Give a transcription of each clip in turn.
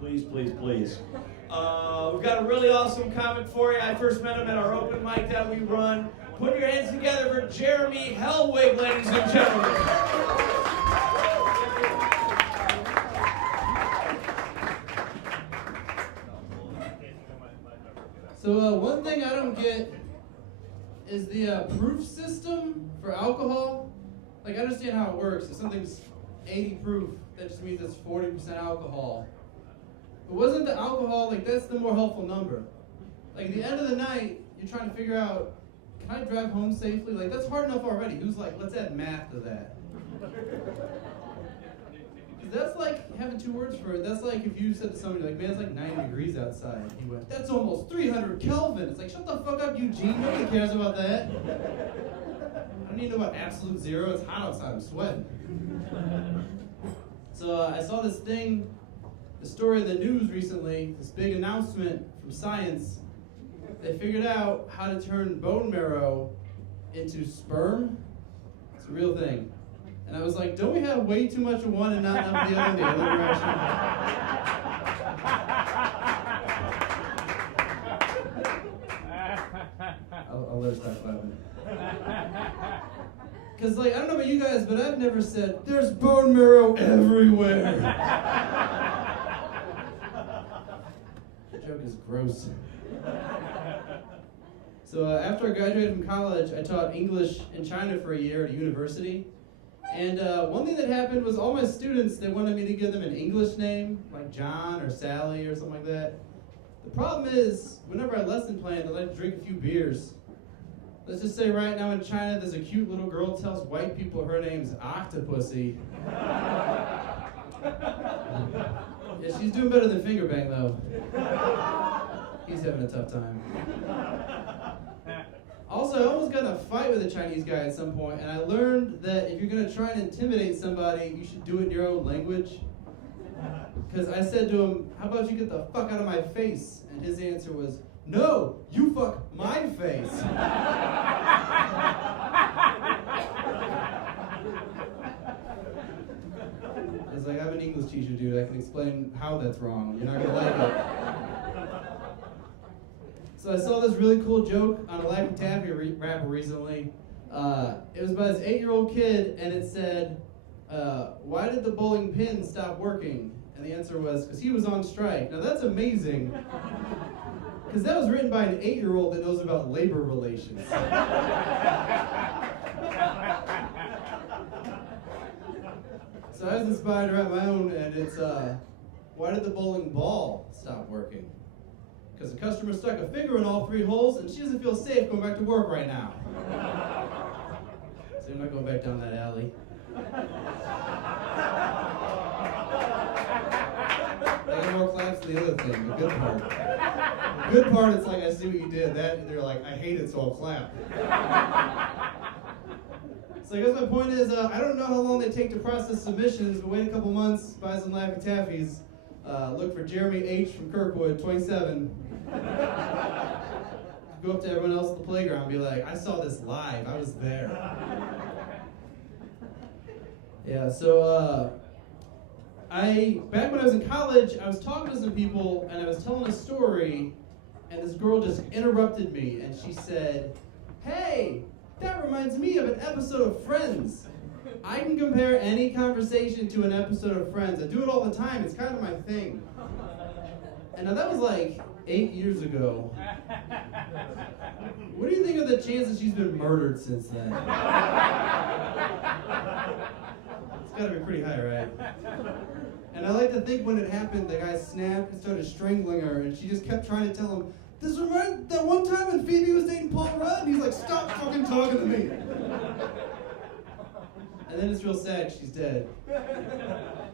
Please, please, please. We've got a really awesome comic for you. I first met him at our open mic that we run. Put your hands together for Jeremy Hellwig, ladies and gentlemen. So one thing I don't get is the proof system for alcohol. Like, I understand how it works. If something's 80 proof, that just means it's 40% alcohol. But wasn't the alcohol, like, that's the more helpful number? Like, at the end of the night, you're trying to figure out, can I drive home safely? Like, that's hard enough already. Who's like, let's add math to that? That's like having two words for it. That's like if you said to somebody, like, man, it's like 90 degrees outside. He went, that's almost 300 Kelvin. It's like, shut the fuck up, Eugene. Nobody cares about that. I don't need to know about absolute zero. It's hot outside. I'm sweating. So I saw this thing, the story in the news recently, this big announcement from science. They figured out how to turn bone marrow into sperm. It's a real thing. And I was like, don't we have way too much of one and not enough of the other in the other direction? I'll let her stop laughing. Because, like, I don't know about you guys, but I've never said, there's bone marrow everywhere. That joke is gross. So after I graduated from college, I taught English in China for a year at a university. And one thing that happened was all my students, they wanted me to give them an English name, like John or Sally or something like that. The problem is, whenever I lesson plan, they like to drink a few beers. Let's just say right now in China, there's a cute little girl who tells white people her name's Octopussy. Yeah, she's doing better than Fingerbang, though. He's having a tough time. Also, I almost got in a fight with a Chinese guy at some point, and I learned that if you're going to try and intimidate somebody, you should do it in your own language. Because I said to him, how about you get the fuck out of my face? And his answer was, no, you fuck my face. I was like, I'm an English teacher, dude. I can explain how that's wrong. You're not going to like it. So I saw this really cool joke on a Laffy Taffy rapper recently. It was about this 8-year-old kid, and it said, why did the bowling pin stop working? And the answer was, because he was on strike. Now that's amazing, because that was written by an 8-year-old that knows about labor relations. So I was inspired to write my own, and it's, why did the bowling ball stop working? Because the customer stuck a finger in all 3 holes, and she doesn't feel safe going back to work right now. So I'm not going back down that alley. I got more claps than the other thing, the good part. The good part, it's like, I see what you did. That, they're like, I hate it, so I'll clap. So I guess my point is, I don't know how long they take to process submissions, but wait a couple months, buy some Laffy Taffies. Look for Jeremy H. from Kirkwood, 27. Go up to everyone else at the playground and be like, I saw this live, I was there. Yeah, so back when I was in college, I was talking to some people and I was telling a story, and this girl just interrupted me and she said, hey, that reminds me of an episode of Friends. I can compare any conversation to an episode of Friends. I do it all the time. It's kind of my thing. And now that was like 8 years ago. What do you think of the chances she's been murdered since then? It's got to be pretty high, right? And I like to think when it happened, the guy snapped and started strangling her, and she just kept trying to tell him, this reminds that one time when Phoebe was dating Paul Rudd? And he's like, stop fucking talking to me. And then it's real sad, she's dead.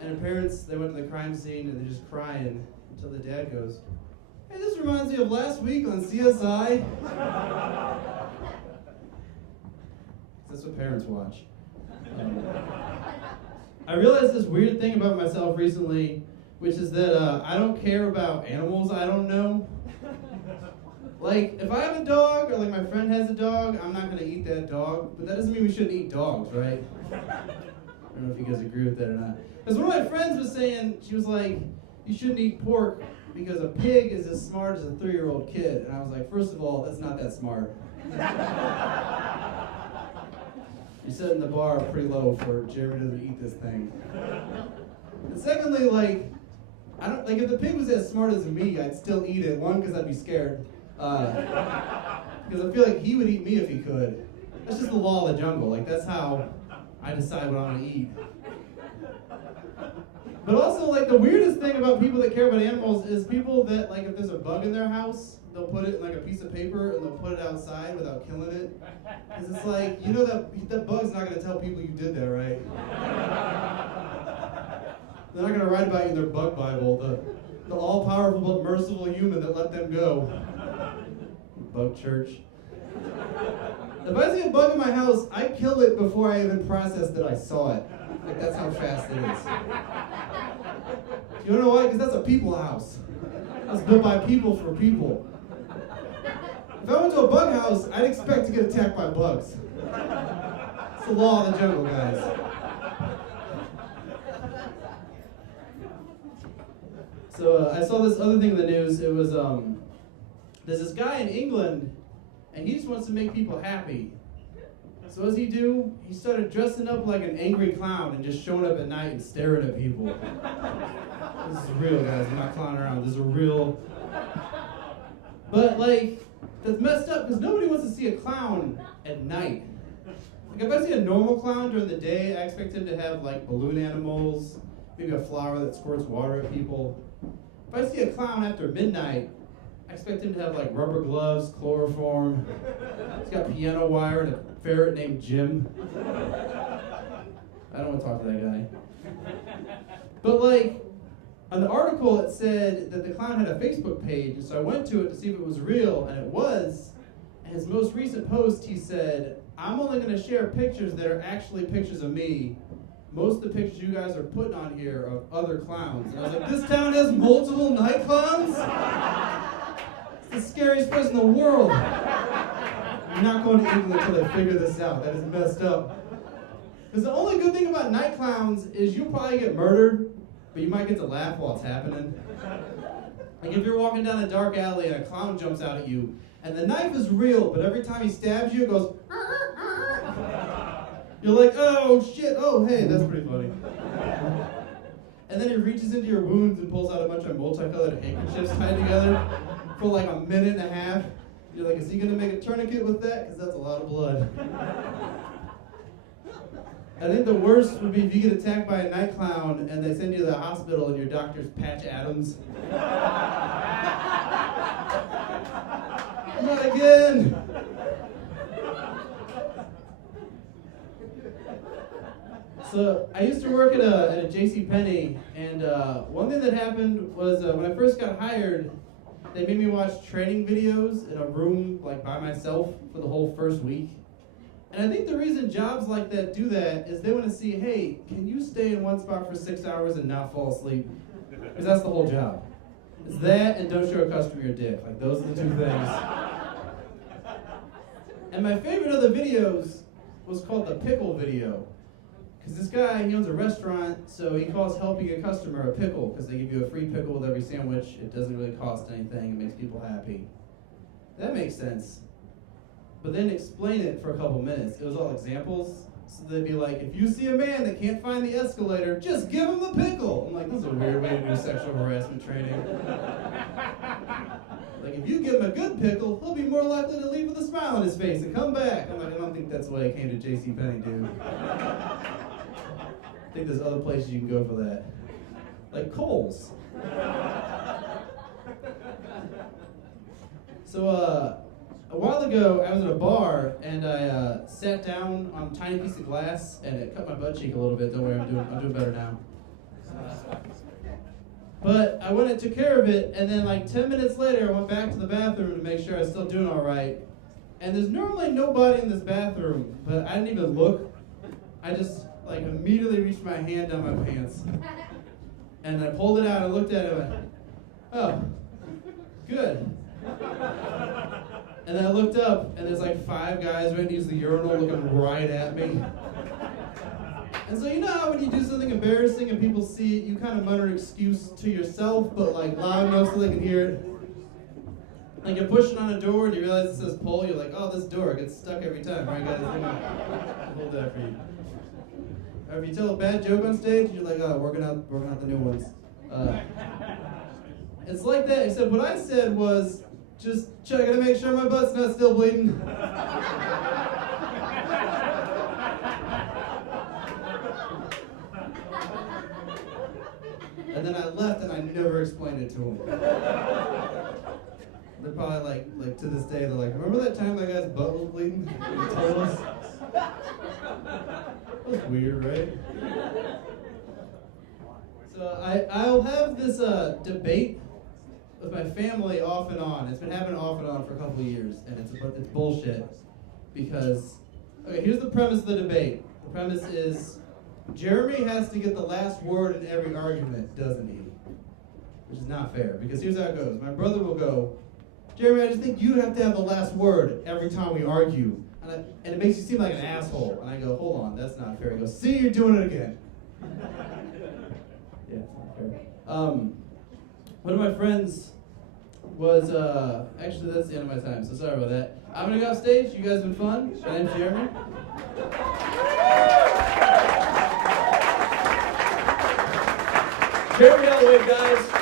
And her parents, they went to the crime scene and they're just crying until the dad goes, hey, this reminds me of last week on CSI. That's what parents watch. I realized this weird thing about myself recently, which is that I don't care about animals I don't know. Like, if I have a dog, or like my friend has a dog, I'm not going to eat that dog. But that doesn't mean we shouldn't eat dogs, right? I don't know if you guys agree with that or not. Because one of my friends was saying, she was like, you shouldn't eat pork because a pig is as smart as a 3-year-old kid. And I was like, first of all, that's not that smart. You're setting the bar pretty low for Jeremy doesn't eat this thing. And secondly, like, I don't like if the pig was as smart as me, I'd still eat it. One, because I'd be scared. Because I feel like he would eat me if he could. That's just the law of the jungle. Like, that's how I decide what I'm gonna eat. But also, like, the weirdest thing about people that care about animals is people that, like, if there's a bug in their house, they'll put it in, like, a piece of paper and they'll put it outside without killing it. Because it's like, you know that bug's not gonna tell people you did that, right? They're not gonna write about you in their bug Bible, the all-powerful but merciful human that let them go. Bug church. If I see a bug in my house, I kill it before I even process that I saw it. Like, that's how fast it is. You don't know why? Because that's a people house. It's built by people for people. If I went to a bug house, I'd expect to get attacked by bugs. It's the law of the jungle, guys. So I saw this other thing in the news. It was, there's this guy in England, and he just wants to make people happy. So what does he do? He started dressing up like an angry clown and just showing up at night and staring at people. This is real, guys. I'm not clowning around. This is real. But, like, that's messed up because nobody wants to see a clown at night. Like, if I see a normal clown during the day, I expect him to have, like, balloon animals, maybe a flower that squirts water at people. If I see a clown after midnight, I expect him to have, like, rubber gloves, chloroform. He's got piano wire and a ferret named Jim. I don't want to talk to that guy. But, like, on the article it said that the clown had a Facebook page, and so I went to it to see if it was real, and it was. And his most recent post, he said, I'm only going to share pictures that are actually pictures of me. Most of the pictures you guys are putting on here are of other clowns. And I was like, this town has multiple night clowns? It's the scariest place in the world. I'm not going to England until they figure this out. That is messed up. Because the only good thing about night clowns is you'll probably get murdered, but you might get to laugh while it's happening. Like if you're walking down a dark alley and a clown jumps out at you, and the knife is real, but every time he stabs you, it goes, you're like, oh shit, oh hey, that's pretty funny. And then he reaches into your wounds and pulls out a bunch of multicolored handkerchiefs tied together for like a minute and a half. You're like, is he gonna make a tourniquet with that? Because that's a lot of blood. I think the worst would be if you get attacked by a night clown and they send you to the hospital and your doctor's Patch Adams. Not again! So I used to work at a JCPenney, and one thing that happened was when I first got hired, they made me watch training videos in a room like by myself for the whole first week. And I think the reason jobs like that do that is they want to see, hey, can you stay in one spot for 6 hours and not fall asleep? Because that's the whole job. It's that and don't show a customer your dick. Like, those are the two things. And my favorite of the videos was called the pickle video. Because this guy, he owns a restaurant, so he calls helping a customer a pickle, because they give you a free pickle with every sandwich. It doesn't really cost anything. It makes people happy. That makes sense. But then explain it for a couple minutes. It was all examples. So they'd be like, if you see a man that can't find the escalator, just give him the pickle. I'm like, this is a weird way to do sexual harassment training. Like, if you give him a good pickle, he'll be more likely to leave with a smile on his face and come back. I'm like, I don't think that's why I came to JCPenney, dude. I think there's other places you can go for that. Like Kohl's. So, a while ago, I was at a bar, and I sat down on a tiny piece of glass, and it cut my butt cheek a little bit. Don't worry, I'm doing better now. But I went and took care of it, and then like 10 minutes later, I went back to the bathroom to make sure I was still doing all right. And there's normally nobody in this bathroom, but I didn't even look. I just like immediately reached my hand down my pants, and I pulled it out and looked at it and went, oh, good. And then I looked up, and there's like 5 guys ready to use the urinal looking right at me. And so you know how when you do something embarrassing and people see it, you kind of mutter an excuse to yourself, but like loud enough so they can hear it? Like you're pushing on a door and you realize it says pull, you're like, oh, this door gets stuck every time, right guys? Hold that for you. Or if you tell a bad joke on stage, you're like, oh, working out the new ones. It's like that, except what I said was, just checking to make sure my butt's not still bleeding. And then I left and I never explained it to him. They're probably like to this day, they're like, remember that time that guy's butt was bleeding? He told us? That was weird, right? So I'll have this debate with my family off and on. It's been happening off and on for a couple of years, and it's bullshit. Because, okay, here's the premise of the debate. The premise is, Jeremy has to get the last word in every argument, doesn't he? Which is not fair, because here's how it goes. My brother will go, Jeremy, I just think you have to have the last word every time we argue. And it makes you seem like an asshole. And I go, hold on, that's not fair. He goes, see, you're doing it again. Yeah, it's not fair. One of my friends was, actually that's the end of my time, so sorry about that. I'm gonna go off stage. You guys have been fun. My name's Jeremy. Jeremy Hellwig, guys.